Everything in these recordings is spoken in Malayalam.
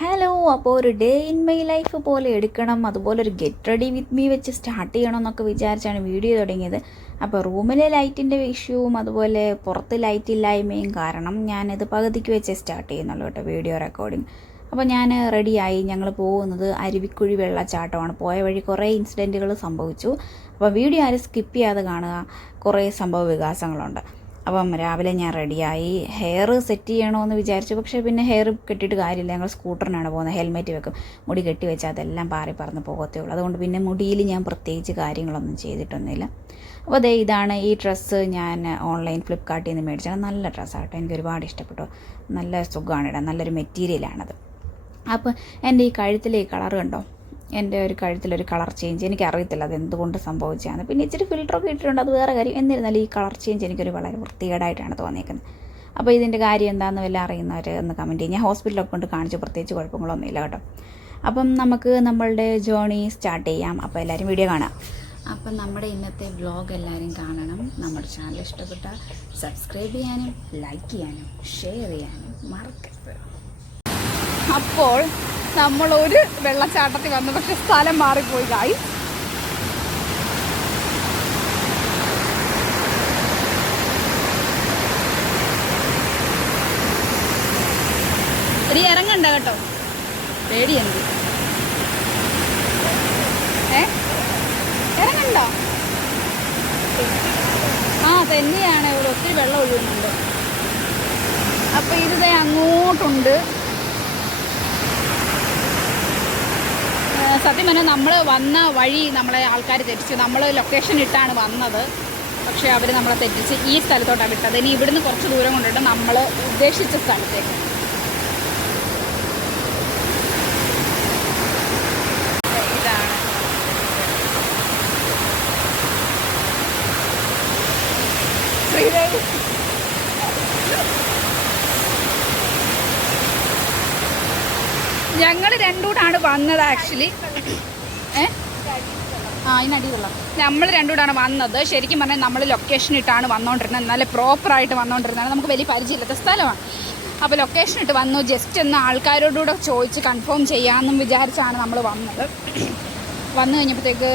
ഹലോ അപ്പോൾ ഒരു ഡേ ഇൻ മൈ ലൈഫ് പോലെ എടുക്കണം. അതുപോലെ ഒരു ഗെറ്റ് റെഡി വിത്ത് മീ വെച്ച് സ്റ്റാർട്ട് ചെയ്യണം എന്നൊക്കെ വിചാരിച്ചാണ് വീഡിയോ തുടങ്ങിയത്. അപ്പോൾ റൂമിലെ ലൈറ്റിന്റെ ഇഷ്യൂവും അതുപോലെ പുറത്ത് ലൈറ്റ് ഇല്ലായ്മയും കാരണം ഞാനിത് പകുതിക്ക് വെച്ച് സ്റ്റാർട്ട് ചെയ്യുന്നുള്ളൂ കേട്ടോ വീഡിയോ റെക്കോർഡിങ് അപ്പോൾ ഞാൻ റെഡിയായി ഞങ്ങൾ പോകുന്നത് അരുവിക്കുഴി വെള്ളച്ചാട്ടമാണ്. പോയ വഴി കുറേ ഇൻസിഡന്റുകൾ സംഭവിച്ചു. അപ്പോൾ വീഡിയോ ആരും സ്കിപ്പ് ചെയ്യാതെ കാണുക. കുറേ സംഭവ വികാസങ്ങളുണ്ട്. അപ്പം രാവിലെ ഞാൻ റെഡിയായി. ഹെയർ സെറ്റ് ചെയ്യണമെന്ന് വിചാരിച്ചു. പക്ഷേ പിന്നെ ഹെയർ കെട്ടിയിട്ട് കാര്യമില്ല. ഞങ്ങൾ സ്കൂട്ടറിനാണ് പോകുന്നത്. ഹെൽമെറ്റ് വെക്കും. മുടി കെട്ടി വെച്ചാൽ അതെല്ലാം പാറി പറന്ന് പോകത്തേ ഉള്ളൂ. അതുകൊണ്ട് പിന്നെ മുടിയിൽ ഞാൻ പ്രത്യേകിച്ച് കാര്യങ്ങളൊന്നും ചെയ്തിട്ടൊന്നുമില്ല. അപ്പോൾ അതേ ഇതാണ് ഈ ഡ്രസ്സ് ഞാൻ ഓൺലൈൻ ഫ്ലിപ്കാർട്ടിൽ നിന്ന് മേടിച്ചാണ് നല്ല ഡ്രസ്സാണ് കേട്ടോ എനിക്ക് ഒരുപാട് ഇഷ്ടപ്പെട്ടു. നല്ല സുഖമാണ് ഇടാൻ നല്ലൊരു മെറ്റീരിയലാണത്. അപ്പോൾ എന്റെ ഈ കഴുത്തിലെ ഈ കളർ കണ്ടോ? എന്റെ ഒരു കഴുത്തിലൊരു കളർ ചേഞ്ച്. എനിക്ക് അറിയത്തില്ല അത് എന്തുകൊണ്ട് സംഭവിച്ചതാണ് പിന്നെ ഇച്ചിരി ഫിൽറ്ററൊക്കെ ഇട്ടിട്ടുണ്ട്. അത് വേറെ കാര്യം. എന്നിരുന്നാലും ഈ കളർ ചേഞ്ച് എനിക്കൊരു വളരെ വൃത്തികേടായിട്ടാണ് തോന്നിയേക്കുന്നത്. അപ്പോൾ ഇതിന്റെ കാര്യം എന്താണെന്ന് വല്ല അറിയുന്നവർ ഒന്ന് കമന്റ് ചെയ്യും ഞാൻ ഹോസ്പിറ്റലൊക്കെ കൊണ്ട് കാണിച്ചു. പ്രത്യേകിച്ച് കുഴപ്പങ്ങളൊന്നുമില്ല കേട്ടോ. അപ്പം നമുക്ക് നമ്മളുടെ ജേണി സ്റ്റാർട്ട് ചെയ്യാം. അപ്പോൾ എല്ലാവരും വീഡിയോ കാണാം അപ്പം നമ്മുടെ ഇന്നത്തെ വ്ലോഗ് എല്ലാവരും കാണണം. നമ്മുടെ ചാനൽ ഇഷ്ടപ്പെട്ട സബ്സ്ക്രൈബ് ചെയ്യാനും ലൈക്ക് ചെയ്യാനും ഷെയർ ചെയ്യാനും മറക്കരുത്. അപ്പോൾ നമ്മൾ ഒരു വെള്ളച്ചാട്ടത്തിൽ വന്നു. പക്ഷെ സ്ഥലം മാറിപ്പോയി ഇനി ഇറങ്ങണ്ട കേട്ടോ. പേടിയുണ്ട്. ഏ? ഇറങ്ങണ്ടോ. ആ തന്നെയാണ് ഇവിടെ ഒത്തിരി വെള്ളം ഒഴുകുന്നുണ്ട്. അപ്പൊ ഇത് അങ്ങോട്ടുണ്ട്. സത്യം പറഞ്ഞാൽ നമ്മൾ വന്ന വഴി നമ്മളെ ആൾക്കാർ തെറ്റിച്ചു. നമ്മൾ ലൊക്കേഷൻ ഇട്ടാണ് വന്നത്. പക്ഷേ അവർ നമ്മളെ തെറ്റിച്ച് ഈ സ്ഥലത്തോട്ടാണ് വിട്ടത്. ഇനി ഇവിടുന്ന് കുറച്ച് ദൂരം കൊണ്ടിട്ട് നമ്മൾ ഉദ്ദേശിച്ച സ്ഥലത്തേക്ക്. ഇതാണ്. ശ്രീദേവി. ഞങ്ങൾ രണ്ടുകൂടാണ് വന്നത് ആക്ച്വലി നമ്മൾ രണ്ടുകൂടാണ് വന്നത്. ശരിക്കും പറഞ്ഞാൽ നമ്മൾ ലൊക്കേഷൻ ഇട്ടാണ് വന്നുകൊണ്ടിരുന്നത് നല്ല പ്രോപ്പറായിട്ട് വന്നോണ്ടിരുന്നത് നമുക്ക് വലിയ പരിചയമില്ലാത്ത സ്ഥലമാണ്. അപ്പോൾ ലൊക്കേഷൻ ഇട്ട് വന്നു. ജസ്റ്റ് ഒന്ന് ആൾക്കാരോടുകൂടെ ചോദിച്ച് കൺഫേം ചെയ്യാമെന്നും വിചാരിച്ചാണ് നമ്മൾ വന്നത്. വന്നു കഴിഞ്ഞപ്പോഴത്തേക്ക്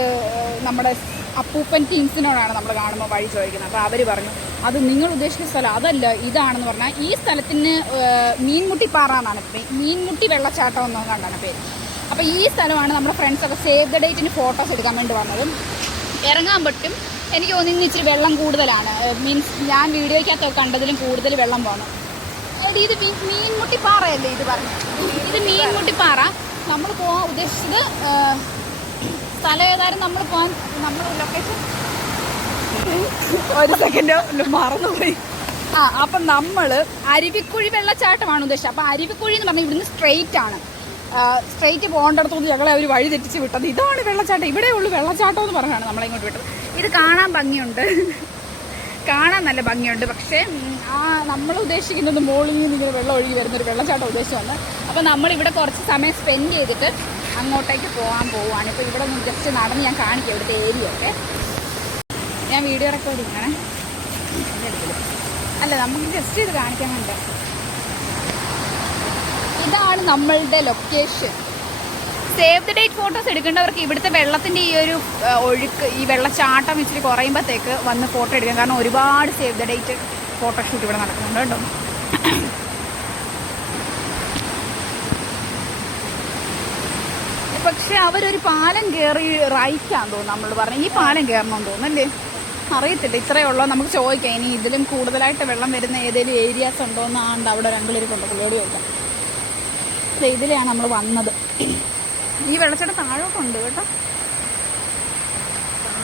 നമ്മുടെ അപ്പൂപ്പൻ ടീംസിനോടാണ് നമ്മൾ കാണുമ്പോൾ വഴി ചോദിക്കുന്നത്. അപ്പോൾ അവർ പറഞ്ഞു അത് നിങ്ങൾ ഉദ്ദേശിക്കുന്ന സ്ഥലം അതല്ല ഇതാണെന്ന് പറഞ്ഞാൽ ഈ സ്ഥലത്തിന് മീൻമുട്ടി മീൻമുട്ടിപ്പാറ എന്നാണ് പേര്. മീൻമുട്ടി വെള്ളച്ചാട്ടം എന്നോ കണ്ടാണ് പേര്. അപ്പോൾ ഈ സ്ഥലമാണ് നമ്മുടെ ഫ്രണ്ട്സൊക്കെ സേവ് ദ ഡേറ്റിന് ഫോട്ടോസ് എടുക്കാൻ വേണ്ടി വന്നതും. ഇറങ്ങാൻ പറ്റും. എനിക്ക് തോന്നുന്നു ഇച്ചിരി വെള്ളം കൂടുതലാണ്. മീൻസ് ഞാൻ വീഡിയോയ്ക്കകത്തൊക്കെ കണ്ടതിലും കൂടുതൽ വെള്ളം പോകണം ഇത് മീൻ മീൻമുട്ടിപ്പാറയല്ലേ ഇത് പറഞ്ഞു? ഇത് മീൻമുട്ടിപ്പാറ. നമ്മൾ പോകാൻ ഉദ്ദേശിച്ചത് സ്ഥലം ഏതായാലും നമ്മൾ പോകാൻ നമ്മൾ ലൊക്കേഷൻ ഒരു സെക്കൻഡ് മറന്നുപോയി. ആ അപ്പം നമ്മൾ അരുവിക്കുഴി വെള്ളച്ചാട്ടമാണ് ഉദ്ദേശിച്ചത്. അപ്പം അരുവിക്കുഴി എന്ന് പറഞ്ഞാൽ ഇവിടുന്ന് സ്ട്രെയിറ്റ് ആണ്. സ്ട്രെയിറ്റ് പോകേണ്ടടത്തോട് ഞങ്ങളെ അവർ വഴി തെറ്റിച്ച് വിട്ടത്. ഇതാണ് വെള്ളച്ചാട്ടം. ഇവിടെ ഉള്ളു വെള്ളച്ചാട്ടം എന്ന് പറഞ്ഞാണ് നമ്മളെ ഇങ്ങോട്ട് വിട്ടത്. ഇത് കാണാൻ ഭംഗിയുണ്ട്. കാണാൻ നല്ല ഭംഗിയുണ്ട്. പക്ഷേ ആ നമ്മൾ ഉദ്ദേശിക്കുന്നത് മുകളിൽ നിന്ന് ഇങ്ങനെ വെള്ളം ഒഴുകി വരുന്ന ഒരു വെള്ളച്ചാട്ടം ഉദ്ദേശമാണ്. അപ്പോൾ നമ്മളിവിടെ കുറച്ച് സമയം സ്പെൻഡ് ചെയ്തിട്ട് അങ്ങോട്ടേക്ക് പോകാൻ പോവുകയാണ്. ഇപ്പോൾ ഇവിടെ നിന്ന് ജസ്റ്റ് നടന്ന് ഞാൻ കാണിക്കാം ഇവിടുത്തെ ഏരിയ ഒക്കെ. ഞാൻ വീഡിയോ റെക്കോർഡിങ്ങാണ് അല്ല നമുക്ക് ജസ്റ്റ് ഇത് കാണിക്കാൻ വേണ്ട ഇതാണ് നമ്മളുടെ location save the date photos എടുക്കേണ്ടവർക്ക് ഇവിടുത്തെ വെള്ളത്തിന്റെ ഈ ഒരു ഒഴുക്ക് ഈ വെള്ളച്ചാട്ടം ഇച്ചിരി കുറയുമ്പോഴത്തേക്ക് വന്ന് ഫോട്ടോ എടുക്കാം. കാരണം ഒരുപാട് സേവ് ദ ഡേറ്റ് ഫോട്ടോഷൂട്ട് ഇവിടെ നടക്കുന്നുണ്ട് കേട്ടോ. പക്ഷെ അവരൊരു പാലം കയറി റൈറ്റാന്ന് തോന്നുന്നു നമ്മൾ പറഞ്ഞു. ഈ പാലം കയറണമെന്ന് തോന്നുന്നല്ലേ? അറിയത്തില്ല. ഇത്രയേ ഉള്ളൂ. നമുക്ക് ചോദിക്കാം. ഇനി ഇതിലും കൂടുതലായിട്ട് വെള്ളം വരുന്ന ഏതെങ്കിലും ഏരിയാസ് ഉണ്ടോ എന്നാണ്ട് അവിടെ രണ്ടുപേരും കൊണ്ടുപോയി ചോദിക്കാം ഇതിലെയാണ് നമ്മൾ വന്നത്. ഈ വെള്ളച്ചാട്ടം താഴോട്ടുണ്ട് കേട്ടോ.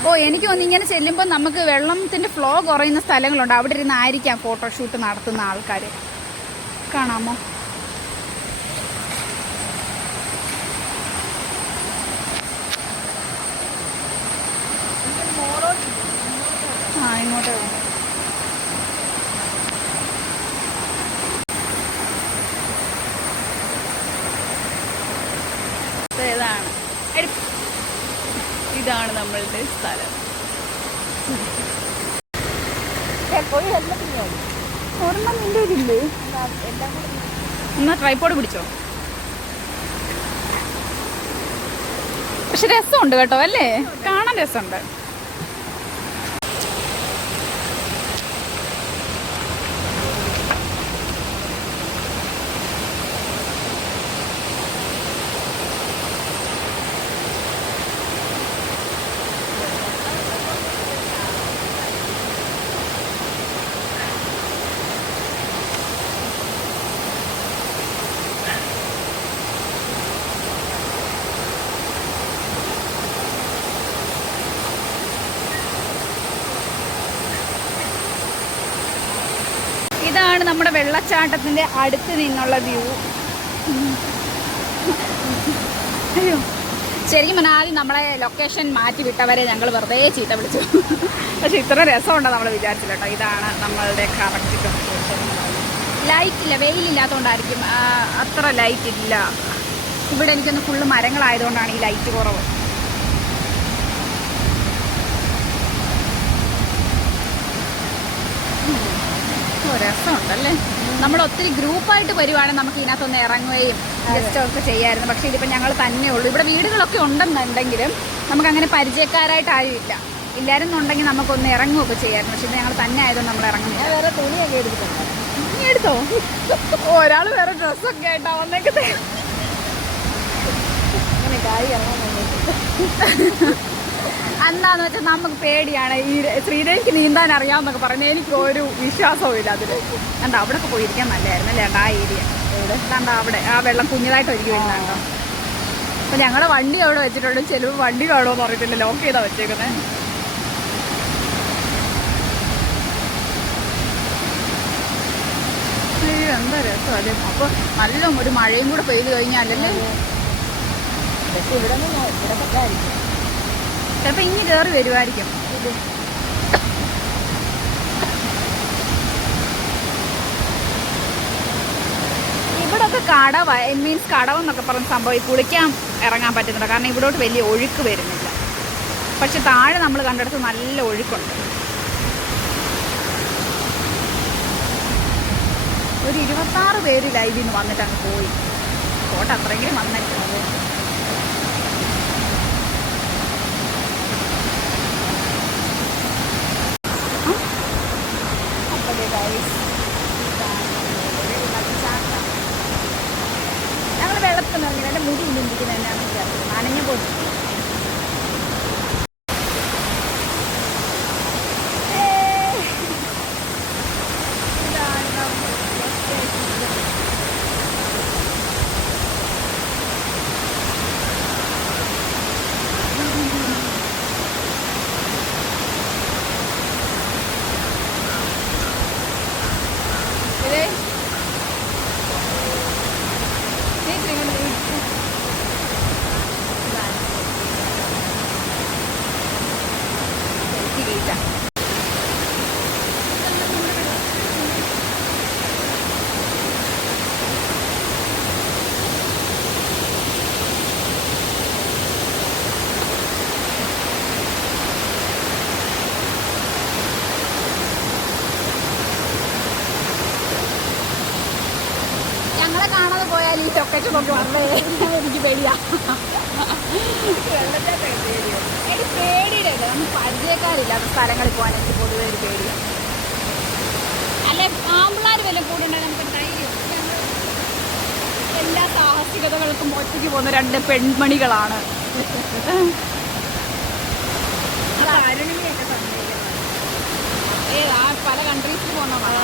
ഓ എനിക്ക് തോന്നി ഇങ്ങനെ ചെല്ലുമ്പോൾ നമുക്ക് വെള്ളത്തിന്റെ ഫ്ലോ കുറയുന്ന സ്ഥലങ്ങളുണ്ട്. അവിടെ ഇരുന്നായിരിക്കാം ഫോട്ടോഷൂട്ട് നടത്തുന്ന ആൾക്കാർ കാണാമോ? ഇതാണ് നമ്മളുടെ സ്ഥലം. എന്നാ ട്രൈപോഡ് പിടിച്ചോ? പക്ഷെ രസമുണ്ട് കേട്ടോ അല്ലേ? കാണാൻ രസമുണ്ട്. ഇതാണ് നമ്മുടെ വെള്ളച്ചാട്ടത്തിന്റെ അടുത്ത് നിന്നുള്ള വ്യൂ. അയ്യോ. ശരിക്കും പറഞ്ഞാൽ ആദ്യം നമ്മളെ ലൊക്കേഷൻ മാറ്റി വിട്ടവരെ ഞങ്ങൾ വെറുതെ ചീത്ത വിളിച്ചു. പക്ഷെ ഇത്ര രസമുണ്ടോ നമ്മൾ വിചാരിച്ചില്ല കേട്ടോ. ഇതാണ് നമ്മളുടെ കറക്റ്റ് ലൊക്കേഷൻ ലൈറ്റ് ഇല്ല വെയിലില്ലാത്തതുകൊണ്ടായിരിക്കും അത്ര ലൈറ്റ് ഇല്ല. ഇവിടെ എനിക്കൊന്ന് ഫുള്ള് മരങ്ങളായതുകൊണ്ടാണ് ഈ ലൈറ്റ് കുറവ്. ഓ രസമുണ്ടല്ലേ നമ്മൾ ഒത്തിരി ഗ്രൂപ്പായിട്ട് വരുവാണെങ്കിൽ നമുക്ക് ഇതിനകത്തൊന്ന് ഇറങ്ങുകയും ജസ്റ്റ് ഒക്കെ ചെയ്യായിരുന്നു. പക്ഷേ ഇതിപ്പോൾ ഞങ്ങൾ തന്നെ ഉള്ളൂ. ഇവിടെ വീടുകളൊക്കെ ഉണ്ടെന്നുണ്ടെങ്കിലും നമുക്ക് അങ്ങനെ പരിചയക്കാരായിട്ട് ആരുമില്ല ഇല്ല ഇല്ലായിരുന്നുണ്ടെങ്കിൽ നമുക്കൊന്ന് ഇറങ്ങുകയൊക്കെ ചെയ്യായിരുന്നു. പക്ഷേ ഇത് ഞങ്ങൾ തന്നെ ആയതുകൊണ്ട് നമ്മൾ ഇറങ്ങുന്നില്ല. വേറെ തുണിയൊക്കെ എടുത്തിട്ടുണ്ട്? നീ എടുത്തോ ഒരാൾ വേറെ ഡ്രസ്സൊക്കെ ആയിട്ടാ വന്നേക്കത്തെ അങ്ങനെ കാര്യം ഇറങ്ങാൻ എന്താന്ന് വെച്ചാൽ നമുക്ക് പേടിയാണ്. ഈ ശ്രീദേവിക്ക് നീന്താൻ അറിയാമെന്നൊക്കെ പറഞ്ഞ എനിക്ക് ഒരു വിശ്വാസവും ഇല്ല അതിൽ കണ്ട അവിടെ ഒക്കെ പോയിരിക്കാൻ നല്ലതായിരുന്നു അല്ലേ ആ ഏരിയ. കണ്ട അവിടെ ആ വെള്ളം കുഞ്ഞതായിട്ട് ഒരുക്കി വരുന്നുണ്ടോ അപ്പൊ ഞങ്ങളുടെ വണ്ടി അവിടെ വെച്ചിട്ടുണ്ട്. ചെലവ് വണ്ടി കാണുമോ അറിയത്തില്ല. ലോക്ക് ചെയ്താ വെച്ചേക്കുന്നത് എന്താ രസം അതെ. അപ്പൊ നല്ല ഒരു മഴയും കൂടെ പെയ്ത് കഴിഞ്ഞാലല്ലേ? ഇവിടെ ഇവിടെ പറ്റായിരിക്കും ചിലപ്പോ ഇനി കേറി വരുമായിരിക്കും ഇവിടൊക്കെ കടവ മീൻസ് കടവെന്നൊക്കെ പറഞ്ഞ സംഭവം കുളിക്കാൻ ഇറങ്ങാൻ പറ്റുന്നുണ്ട് കാരണം ഇവിടോട്ട് വലിയ ഒഴുക്ക് വരുന്നില്ല. പക്ഷെ താഴെ നമ്മൾ കണ്ടെടുത്ത് നല്ല ഒഴുക്കുണ്ട്. ഒരു ഇരുപത്താറ് പേര് ലൈവിൽ നിന്ന് വന്നിട്ട് അങ്ങ് പോയി. കോട്ട അത്രയെങ്കിലും വന്നിട്ടുണ്ട് അപ്പോഴേ ഗൈസ് ഞങ്ങൾ വെള്ളത്തിൽ ഇറങ്ങി എന്റെ മുടി ഇല്ലിരിക്കുന്നത് എന്നാന്ന് വിചാരിച്ചു നനഞ്ഞു പോയി ഇതേ ചേച്ചി ഇങ്ങോട്ട് നീ. സെൽഫി ഗേറ്റാ. ഞങ്ങളെ കാണാതെ പോയാൽ ഈ ലൊക്കേഷൻ നോക്കി വന്നേ. എനിക്ക് പേടിയാ. എനിക്ക് പേടിയുടെ നമ്മൾ പരിചയക്കാരില്ലാത്ത സ്ഥലങ്ങളിൽ പോകാൻ എനിക്ക് പൊതുവെ ഒരു പേടിയാണ് അല്ലെ ആമ്പിള്ളാർ വല്ലതും കൂടെ ഉണ്ടെങ്കിൽ നമുക്ക് ധൈര്യം എല്ലാ സാഹസികതകൾക്കും ഒറ്റയ്ക്ക് പോകുന്ന രണ്ട് പെൺമണികളാണ്. ഏ ആ പല കൺട്രീസിൽ പോകുന്നതാണ്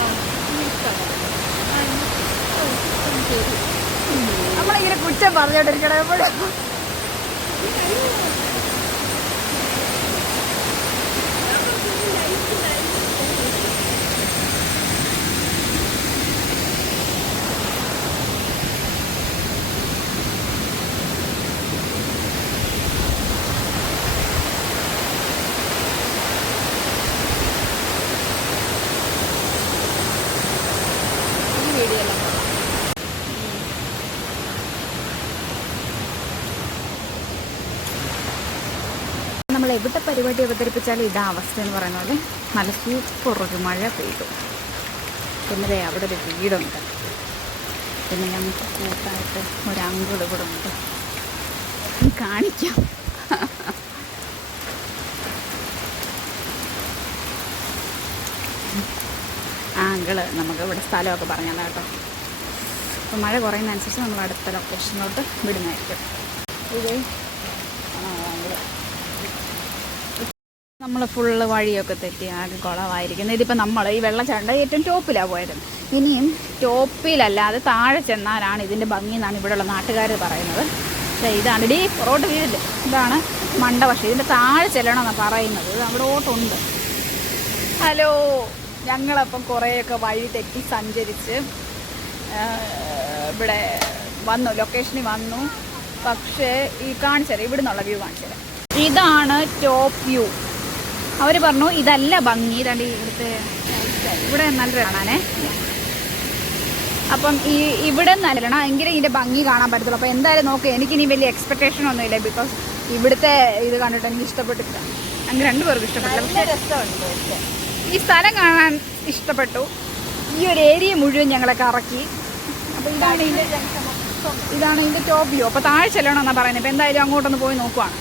നമ്മളിങ്ങനെ കുറ്റം പറഞ്ഞോണ്ടിരിക്കണം. എപ്പോഴും എവിടെ പരിപാടി അവതരിപ്പിച്ചാലും ഇതാ അവസ്ഥ എന്ന് പറയുന്നത് പോലെ നല്ല സൂപ്പർ ഒരു മഴ പെയ്തു. പിന്നെ അവിടെ ഒരു വീടുണ്ട്. പിന്നെ ഞങ്ങൾക്ക് കൂട്ടായിട്ട് ഒരു ഇവിടെ ഉണ്ട്. കാണിക്കാം. ആങ്കിൾ നമുക്ക് ഇവിടെ സ്ഥലമൊക്കെ പറഞ്ഞതാണ് കേട്ടോ. അപ്പോൾ മഴ കുറയുന്നതനുസരിച്ച് നമ്മൾ അടുത്ത ലൊക്കേഷനിലോട്ട് വിടുന്നതായിരിക്കും. ഇത് നമ്മൾ ഫുള്ള് വഴിയൊക്കെ തെറ്റി ആകെ കുളമായിരിക്കുന്നത് ഇതിപ്പോൾ നമ്മൾ ഈ വെള്ളച്ചാട്ടം ഏറ്റവും ടോപ്പിലാണ് പോയത്. ഇനിയും ടോപ്പിലല്ലാതെ താഴെ ചെന്നാലാണ് ഇതിന്റെ ഭംഗി എന്നാണ് ഇവിടെയുള്ള നാട്ടുകാർ പറയുന്നത്. പക്ഷേ ഇതാണ്. ഡീ റോഡ് വ്യൂ ഇതാണ് മണ്ടവശം ഇതിന്റെ താഴെ ചെല്ലണമെന്നാണ് പറയുന്നത്. അവിടെ ഓട്ടുണ്ട് ഹലോ. ഞങ്ങളപ്പം കുറേയൊക്കെ വഴി തെറ്റി സഞ്ചരിച്ച് ഇവിടെ വന്നു. ലൊക്കേഷനിൽ വന്നു. പക്ഷേ ഈ കാണിച്ചത് ഇവിടെ നിന്നുള്ള വ്യൂ കാണിച്ചത് ഇതാണ് ടോപ്പ് വ്യൂ. അവർ പറഞ്ഞു ഇതല്ല ഭംഗി. ഇതാണ്ട് ഇവിടുത്തെ ഇവിടെ നല്ല കാണാനേ. അപ്പം ഈ ഇവിടെ നല്ലണം എങ്കിലും ഇതിന്റെ ഭംഗി കാണാൻ പറ്റത്തുള്ളൂ. അപ്പോൾ എന്തായാലും നോക്കുക എനിക്കിനി വലിയ എക്സ്പെക്ടേഷൻ ഒന്നുമില്ല ബിക്കോസ് ഇവിടുത്തെ ഇത് കണ്ടിട്ട് എനിക്ക് ഇഷ്ടപ്പെട്ടില്ല അങ്ങനെ രണ്ടുപേർക്കും ഇഷ്ടപ്പെട്ടില്ല. പക്ഷേ ഈ സ്ഥലം കാണാൻ ഇഷ്ടപ്പെട്ടു. ഈ ഒരു ഏരിയ മുഴുവൻ ഞങ്ങളെ കറക്കി. അപ്പോൾ ഇതാണ് ഇതിന്റെ ഇതാണ് ഇതിന്റെ ടോപ്പ് വ്യൂ അപ്പോൾ താഴെ ചെല്ലണമെന്നാണ് പറയുന്നത് ഇപ്പോൾ എന്തായാലും അങ്ങോട്ടൊന്ന് പോയി നോക്കുവാണ്.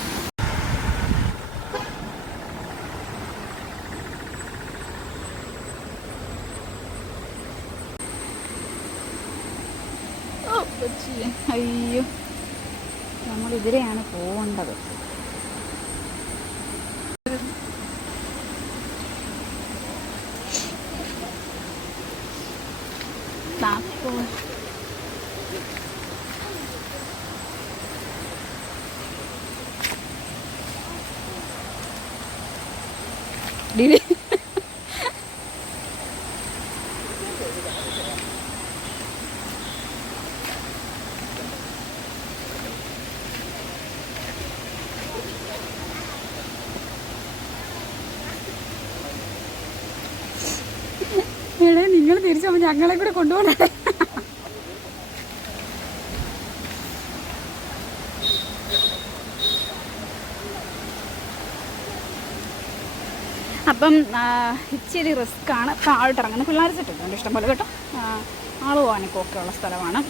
ഓ, കൊച്ചിയെ. അയ്യോ. നമ്മൾ ഇതിലെയാണ് പോകേണ്ടത്. താക്കോ എടേ പോകുമ്പോൾ ഞങ്ങളെ കൂടെ കൊണ്ടുപോകണേ. അപ്പം ഇച്ചിരി റിസ്ക് ആണ്. താഴോട്ട് ഇറങ്ങുന്നത് പിള്ളേർ ചുറ്റുണ്ട് ഇഷ്ടംപോലെ കേട്ടോ. ആൾ പോകാനൊക്കെ ഒക്കെ ഉള്ള സ്ഥലമാണ്.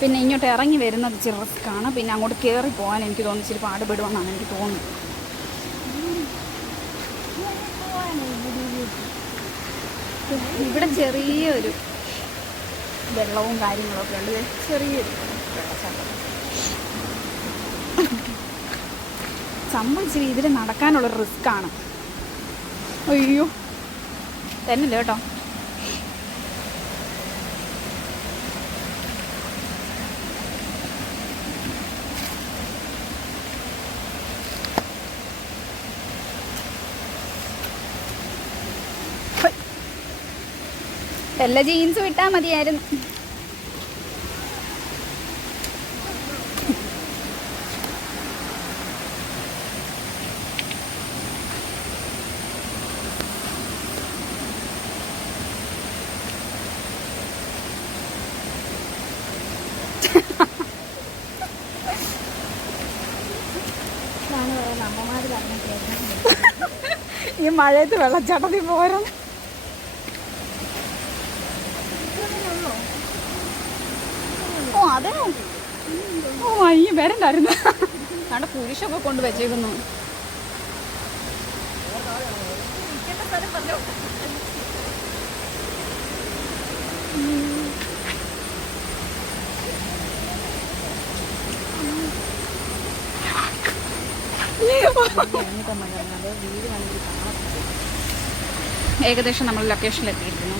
പിന്നെ ഇങ്ങോട്ട് ഇറങ്ങി വരുന്നത് ഇച്ചിരി റിസ്ക്കാണ് പിന്നെ അങ്ങോട്ട് കയറി പോകാൻ എനിക്ക് തോന്നുന്നു ഇച്ചിരി പാടുപെടുമെന്നാണ് എനിക്ക് തോന്നുന്നത്. ഇവിടെ ചെറിയൊരു വെള്ളവും കാര്യങ്ങളൊക്കെ ഉണ്ട്. ചെറിയൊരു വെള്ളച്ചാട്ടം. സംഭവിച്ചിരി ഇതിൽ നടക്കാനുള്ള റിസ്ക് ആണ്. അയ്യോ. തന്നില്ല കേട്ടോ. എല്ലാ ജീൻസും ഇട്ടാൽ മതിയായിരുന്നു. ഈ മഴയത്ത് വെള്ളച്ചാട്ടത്തിൽ പോരാ ഓ അതെ വരണ്ടായിരുന്നു അവിടെ പുരുഷൊക്കെ കൊണ്ട് വെച്ചേക്കുന്നു. ഏകദേശം നമ്മൾ ലൊക്കേഷനിൽ എത്തിയിരിക്കുന്നു.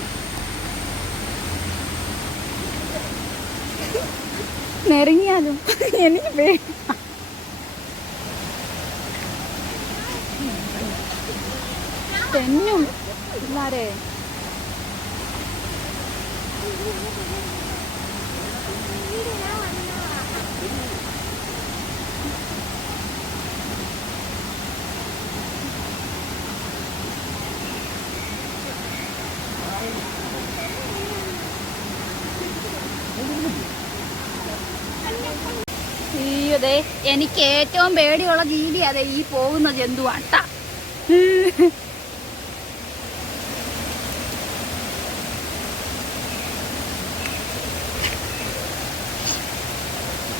നെരങ്ങിയാലും എനിക്ക് പേടി തെന്നും പിള്ളാരെ അയ്യോ ദേ എനിക്ക് ഏറ്റവും പേടിയുള്ള ജീവി അതെ ഈ പോകുന്ന ജന്തുവാണ് ട്ടാ.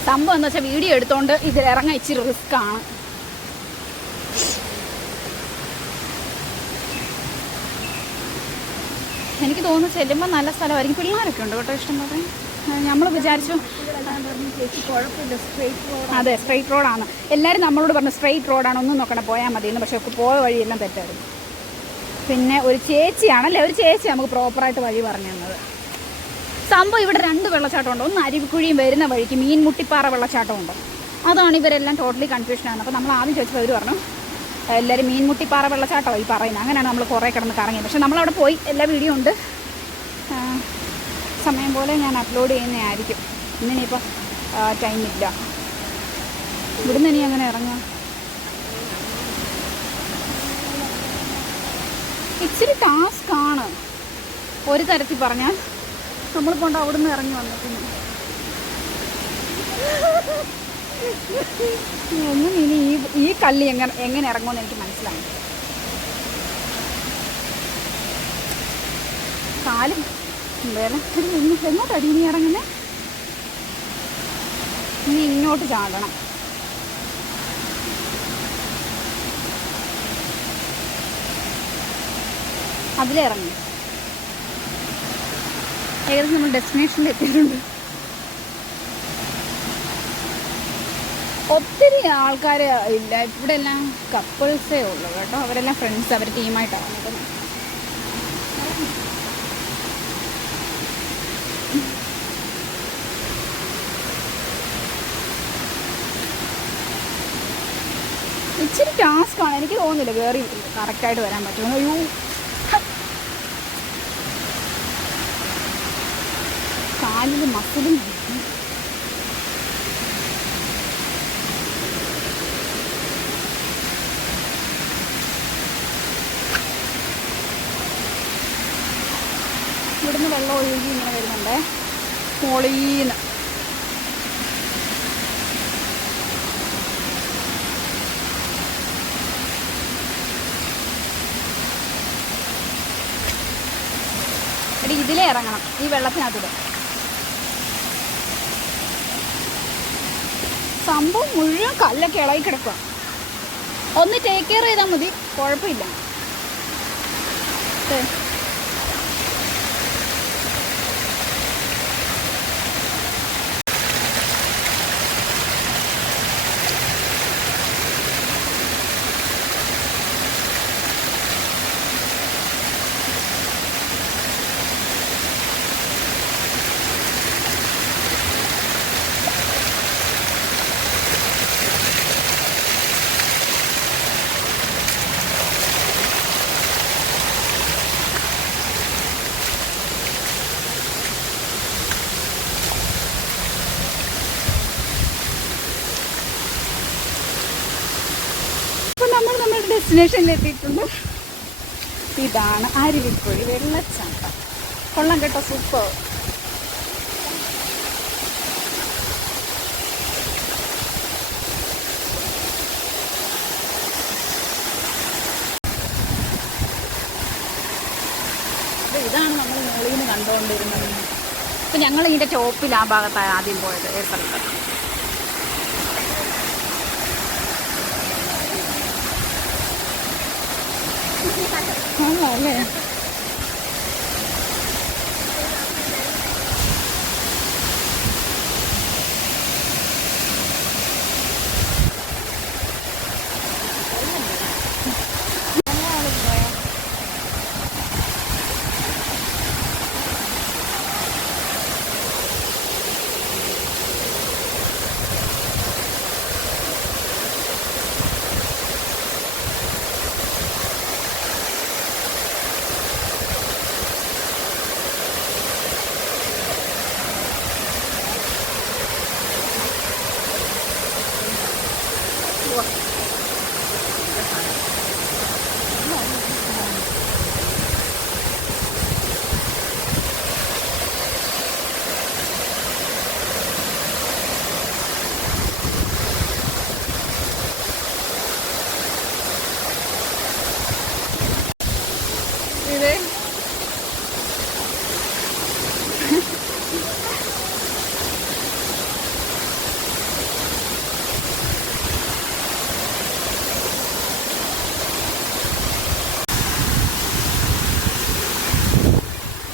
സംഭവം എന്ന് വെച്ചാൽ വീഡിയോ എടുത്തോണ്ട് ഇതിൽ ഇറങ്ങാൻ ഇച്ചിരി റിസ്ക് ആണ്. എനിക്ക് തോന്നുന്നു ചെല്ലുമ്പോൾ നല്ല സ്ഥലമായിരിക്കും. പിള്ളേരൊക്കെ ഉണ്ട്? കേട്ടോ ഇഷ്ടം പോലെ നമ്മൾ വിചാരിച്ചു അതെ സ്ട്രെയിറ്റ് റോഡാണ് എല്ലാവരും നമ്മളോട് പറഞ്ഞു സ്ട്രെയിറ്റ് റോഡാണ് ഒന്നും നോക്കണം പോയാൽ മതി എന്ന് പക്ഷേ പോയ വഴിയെല്ലാം തെറ്റായിരുന്നു. പിന്നെ ഒരു ചേച്ചിയാണല്ലേ ഒരു ചേച്ചി നമുക്ക് പ്രോപ്പറായിട്ട് വഴി പറഞ്ഞു തന്നത്. സംഭവം ഇവിടെ രണ്ട് വെള്ളച്ചാട്ടമുണ്ട്. ഒന്ന് അരുവിക്കുഴിയും വരുന്ന വഴിക്ക് മീൻമുട്ടിപ്പാറ വെള്ളച്ചാട്ടമുണ്ട്. അതാണ് ഇവരെല്ലാം ടോട്ടലി കൺഫ്യൂഷനാണ് അപ്പോൾ നമ്മൾ ആദ്യം ചോദിച്ചപ്പോൾ അവർ പറഞ്ഞു എല്ലാവരും മീൻമുട്ടിപ്പാറ വെള്ളച്ചാട്ടമാണ് ഈ പറയുന്നത് അങ്ങനെയാണ് നമ്മൾ കുറേ കിടന്ന് കറങ്ങിയത്. പക്ഷേ നമ്മളവിടെ പോയി എല്ലാ വീഡിയോ ഉണ്ട്. സമയം പോലെ ഞാൻ അപ്ലോഡ് ചെയ്യുന്നതായിരിക്കും. ഇന്നിനിപ്പോൾ ടൈമില്ല ഇവിടുന്ന് ഇനി അങ്ങനെ ഇറങ്ങാം? ഇച്ചിരി ആണ്. ഒരു തരത്തിൽ പറഞ്ഞാൽ നമ്മൾ കൊണ്ട് അവിടുന്ന് ഇറങ്ങി വന്നിട്ടുണ്ട് ഒന്നും ഇനി ഈ ഈ കല്ല് എങ്ങനെ എങ്ങനെ ഇറങ്ങുമെന്ന് എനിക്ക് മനസ്സിലായി കാലും വേറെ എങ്ങോട്ടടി ഇനി ഇറങ്ങുന്നേ? ഇനി ഇങ്ങോട്ട് ചാടണം. അതിലിറങ്ങി ഏകദേശം നമ്മൾ ഡെസ്റ്റിനേഷനിൽ എത്തിയിട്ടുണ്ട്. ഒത്തിരി ആൾക്കാർ ഇല്ല. ഇവിടെ എല്ലാം കപ്പിൾസേ ഉള്ളൂ കേട്ടോ. അവരെല്ലാം ഫ്രണ്ട്സ് അവർ ടീമായിട്ടാണ് വന്നത് ഇച്ചിരി ആണ്. എനിക്ക് തോന്നുന്നില്ല കയറി കറക്റ്റായിട്ട് വരാൻ പറ്റുമെന്ന് അയ്യോ. കാലിൽ മസിലും ഇവിടുന്ന് വെള്ളം ഒഴുകി ഇങ്ങനെ വരുന്നുണ്ടേ. മോളീന്ന്. എടി ഇറങ്ങണം ഈ വെള്ളത്തിനകത്തൂടെ. സംഭവം മുഴുവൻ കല്ലൊക്കെ ഇളകി കിടക്കുക ഒന്ന് ടേക്ക് കെയർ ചെയ്താൽ മതി കുഴപ്പമില്ല ദേ. അപ്പോൾ നമ്മൾ നമ്മുടെ ഡെസ്റ്റിനേഷനിൽ എത്തിയിട്ടുണ്ട്. ഇതാണ് അരുവിക്കുഴി വെള്ളച്ചാട്ടം. കൊള്ളം കേട്ടോ സൂപ്പർ ഇതാണ് നമ്മൾ മുകളിൽ നിന്ന് കണ്ടുകൊണ്ടിരുന്നത്. ഇപ്പം ഞങ്ങൾ ഇതിന്റെ ടോപ്പിൽ ആ ഭാഗത്താണ് ആദ്യം പോയത് ഏർപ്പെടുത്തത് അല്ലേ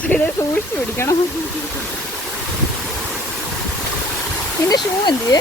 ഇത് സൂക്ഷിച്ചു പിടിക്കണം. നിന്റെ ഷൂ എന്ത്